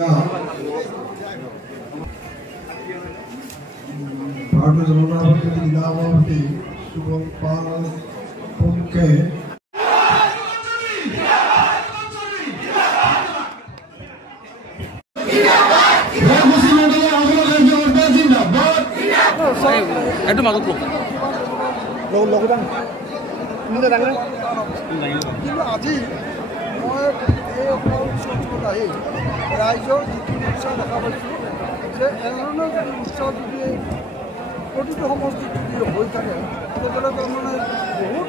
ভারতীয় জনতা পার্টির জেলা সভাপতি শুভম পাল পক্ষে একটু মাজত কিন্তু আজি মই এই অঞ্চলত আহি ৰাইজৰ যিটো উৎসাহ দেখা পাইছোঁ যে এনেধৰণৰ যদি উৎসাহ যদি প্ৰতিটো সমষ্টিত যদি হৈ থাকে তেতিয়াহ'লে তাৰমানে বহুত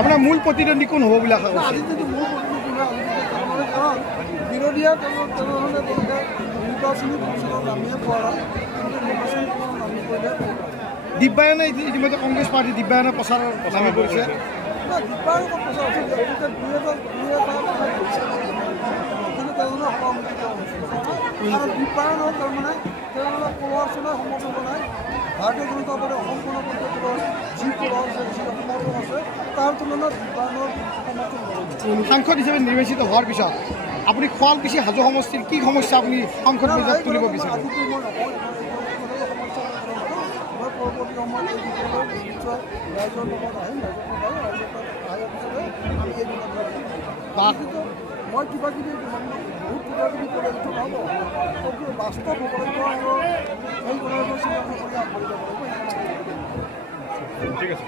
আপোনাৰ মূল প্ৰতিদ্বন্দ্বী কোন হ'ব বুলি আশা কৰিছে? আজি যদি মূল প্ৰতিদ্বন্দ্বী নহয় তাৰমানে কাৰণ বিৰোধীয়ে তেনেধৰণে তেওঁলোকে নিৰ্বাচনী প্ৰচাৰত নামিয়ে পোৱা নাই কিন্তু নিৰ্বাচনী প্ৰচাৰত নামি কৰিলে দিব্যায়নে ইতিমধ্যে কংগ্ৰেছ পাৰ্টি দিব্যায়নে প্ৰচাৰৰ নামি পৰিছে। দিব্যায়ৰ প্ৰচাৰ হৈছে গতিকে দুই এটা কিন্তু তেওঁলোকে সভাপতি আৰু দিব্যায়নৰ তাৰমানে তেওঁলোকে প্ৰভাৱচনা সমৰ্থন নাই ভাৰতীয় জনতা পাৰ্টি অসম গণ পৰিষদৰ যি প্ৰভাৱ আছে যি সমৰ্থন আছে তাৰ তুলনাত দিব্যায়নৰ সমৰ্থন নকৰিব। সাংসদ হিচাপে নিৰ্বাচিত হোৱাৰ পিছত আপুনি শুৱালকুছি হাজো সমষ্টিৰ কি সমস্যা আপুনি সংসদ মেজত তুলিব বিচাৰে? পৰৱৰ্তী সময়ত এই বিষয়লৈ নিশ্চয় ৰাইজৰ লগত আহিম আমি এই মই কিবা কিবি বহুত কিবা কিবি কৰি নহ'ব বাস্তৱ হ'ব লাগিব আৰু সেই কথাবোৰ চিন্তা কৰি আগবাঢ়ি যাব লাগিব। ঠিক আছে।